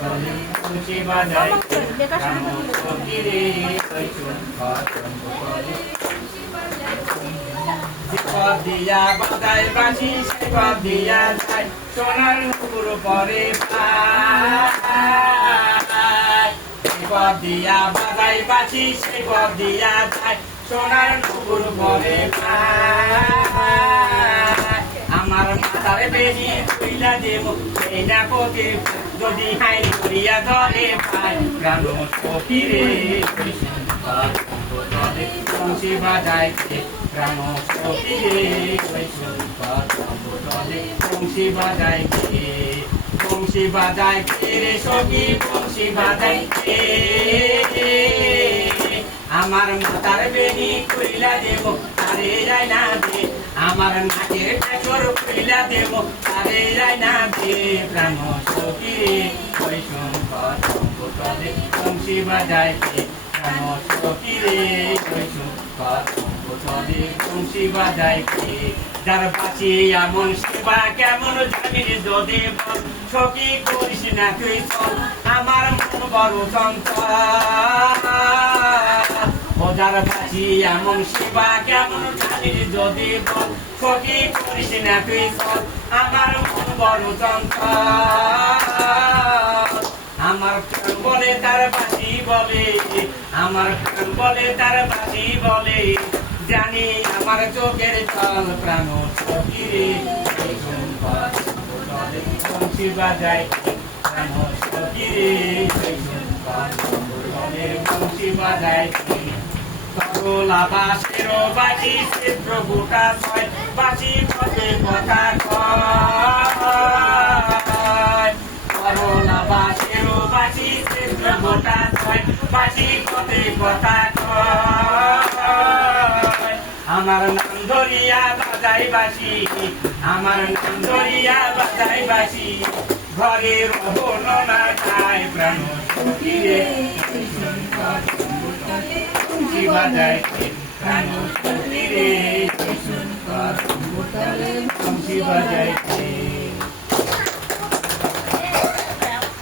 বংশী বাজায় প্রাণ সখীরে পদ দিয়া বাজায় বাঁশি সে পদ দিয়া যায় সোনার নুপুর পরে পায় পদ দিয়া বাজায় বাঁশি সে পদ দিয়া যায় সোনার নুপুর পরে পায় আমার মাথার বেশি তুইলা দেব সেই না পথে যদি হাই করিয়া ধরে পায় প্রাণ সখীরে বংশী বাজায় প্রাণ সখীরে বংশী বাজায় বংশী বাজায় রে সখী বংশী বাজায় আমার মাথার বেনি কইলা দেব তারে যায় না দে আমার নাকের পেছর কইলা দেব তারে যায় না দে প্রাণ সখীরে বংশী বাজায় প্রাণ সখীরে বংশী বাজায় যার বাঁচি এমন সেবা কেমন জানি যদি বল সখী করিস না তুই চল আমার মন বড় চঞ্চল ও যার বাঁচি এমন সেবা কেমন জানি যদি বল সখী করিস না তুই চল আমার মন বড় চঞ্চল আমার প্রাণ বলে তার বাঁচি বলে আমার প্রাণ বলে তার বাঁচি বলে জানি আমার চোখের জল প্রাণ সখীরে বংশী বাজায় প্রাণ সখীরে বংশী বাজায় তরলা বাসের বাজি সে প্রভুটা ছয় বাজি পথে কথা কয় তরলা বাসের বাজি সে প্রভুটা ছয় বাজি পথে কথা কয় আমার নাম ধরিয়া বাজাই বাসি আমার নাম ধরিয়া বাজাই বাসি ঘরে রহো না যায় প্রাণ সখীরে বংশী বাজায় প্রাণ সখীরে বংশী বাজায়